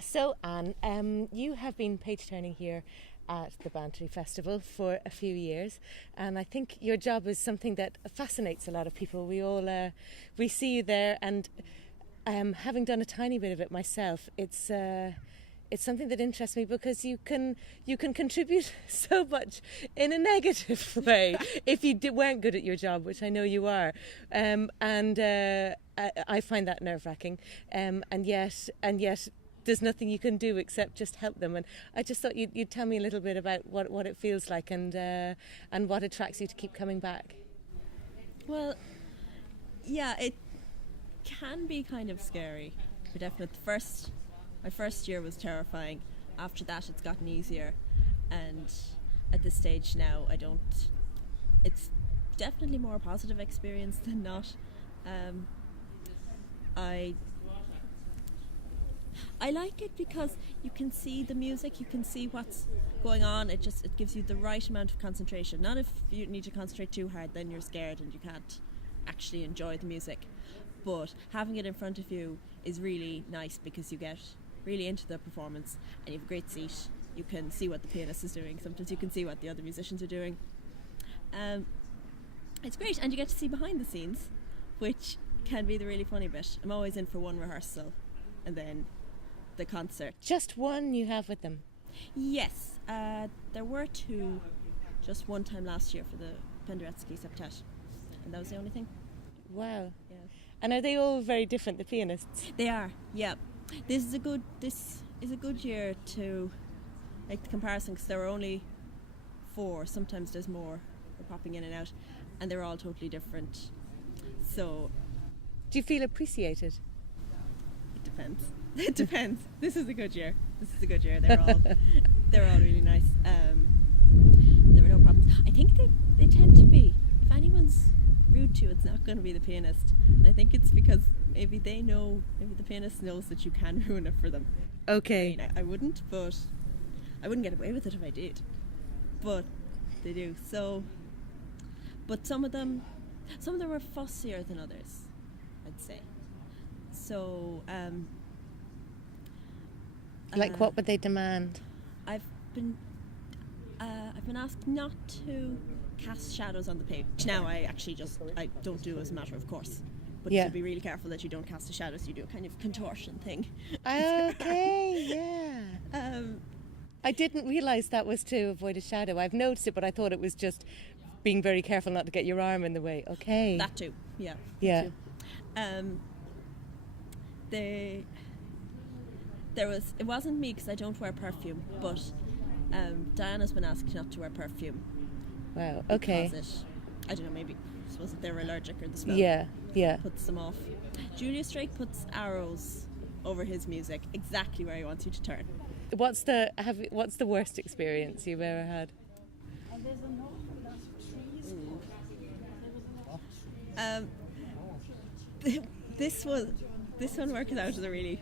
So, Anne, you have been page turning here at the Bantry Festival for a few years, and I think your job is something that fascinates a lot of people. We see you there, and having done a tiny bit of it myself, it's something that interests me because you can contribute so much in a negative way if you weren't good at your job, which I know you are, and I find that nerve-wracking, and yet there's nothing you can do except just help them. And I just thought you'd tell me a little bit about what it feels like and what attracts you to keep coming back. Well, yeah, it can be kind of scary. For definite, my first year was terrifying. After that, it's gotten easier, and at this stage now, I don't. It's definitely more a positive experience than not. I like it because you can see the music, you can see what's going on. It gives you the right amount of concentration. Not if you need to concentrate too hard, then you're scared and you can't actually enjoy the music. But having it in front of you is really nice because you get really into the performance and you have a great seat. You can see what the pianist is doing. Sometimes you can see what the other musicians are doing. It's great, and you get to see behind the scenes, which can be the really funny bit. I'm always in for one rehearsal and then the concert. Just one you have with them? Yes, there were two, just one time last year for the Penderecki Septet, and that was the only thing. Wow. Yeah. And are they all very different, the pianists? They are, yeah. This is a good year to make the comparison because there are only 4. Sometimes there's more. They're popping in and out, and they're all totally different. So, do you feel appreciated? It depends. It depends. This is a good year. They're all really nice. There were no problems. I think they tend to be. If anyone's rude to you, it's not going to be the pianist. And I think it's because maybe the pianist knows that you can ruin it for them. Okay. I mean, I wouldn't, but I wouldn't get away with it if I did. But they do. So, but some of them are fussier than others, I'd say. So, like what would they demand? I've been asked not to cast shadows on the page. Now I don't do as a matter of course. But to be really careful that you don't cast the shadows, you do a kind of contortion thing. Okay, yeah. I didn't realise that was to avoid a shadow. I've noticed it, but I thought it was just being very careful not to get your arm in the way. Okay. That too, yeah. Yeah. Too. It wasn't me because I don't wear perfume, but Diana's been asked not to wear perfume. Wow, okay. I don't know, maybe I suppose that they're allergic or the smell puts them off. Julius Drake puts arrows over his music exactly where he wants you to turn. What's the worst experience you've ever had? This one works out as a really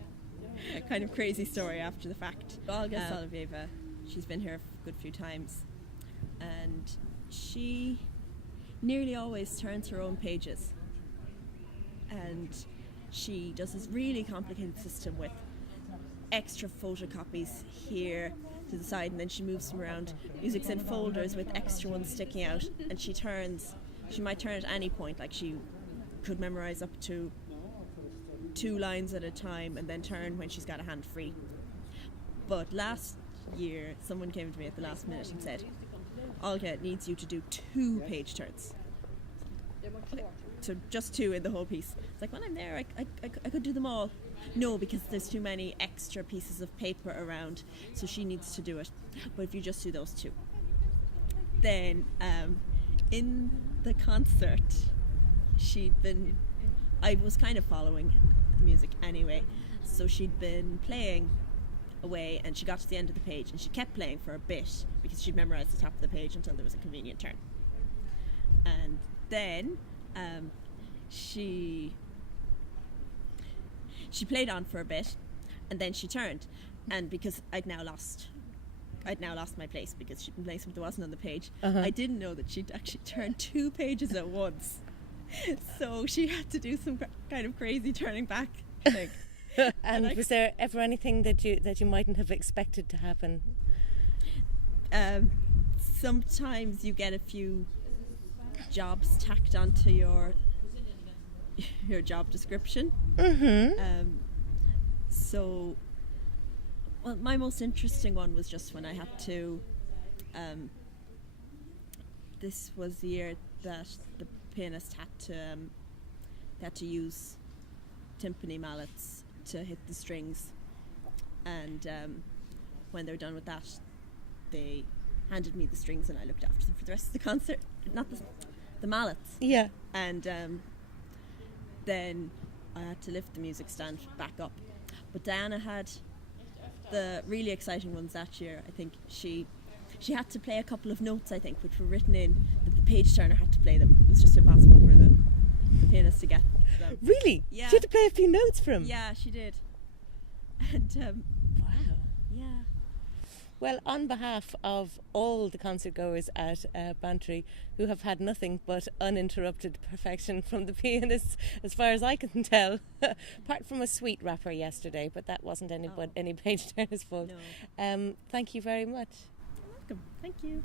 kind of crazy story after the fact. Olga Solovieva, she's been here a good few times, and she nearly always turns her own pages, and she does this really complicated system with extra photocopies here to the side, and then she moves them around. Music's in folders with extra ones sticking out, and she might turn at any point, like she could memorize up to 2 lines at a time and then turn when she's got a hand free. But last year someone came to me at the last minute and said, Olga needs you to do 2 page turns. Okay. So just 2 in the whole piece. It's like, when I'm there I could do them all. No, because there's too many extra pieces of paper around, so she needs to do it. But if you just do those 2. Then in the concert I was kind of following the music anyway, so she'd been playing away and she got to the end of the page and she kept playing for a bit because she'd memorized the top of the page until there was a convenient turn. And then she played on for a bit and then she turned, and because I'd now lost my place because she'd been playing something that wasn't on the page, I didn't know that she'd actually turned 2 pages at once. So she had to do some kind of crazy turning back thing. And was there ever anything that you mightn't have expected to happen? Sometimes you get a few jobs tacked onto your job description. So, well, my most interesting one was just when I had to. This was the year that the pianist had to use timpani mallets to hit the strings, and when they were done with that, they handed me the strings and I looked after them for the rest of the concert. Not the mallets. Yeah. And then I had to lift the music stand back up. But Diana had the really exciting ones that year. I think she had to play a couple of notes, I think, which were written in that the page-turner had to play them. It was just impossible for the pianist to get them. Really? Yeah. She had to play a few notes for him? Yeah, she did. And wow. yeah. Well, on behalf of all the concert goers at Bantry who have had nothing but uninterrupted perfection from the pianists, as far as I can tell, apart from a sweet rapper yesterday, but that wasn't any page turner's fault. No. Thank you very much. You're welcome. Thank you.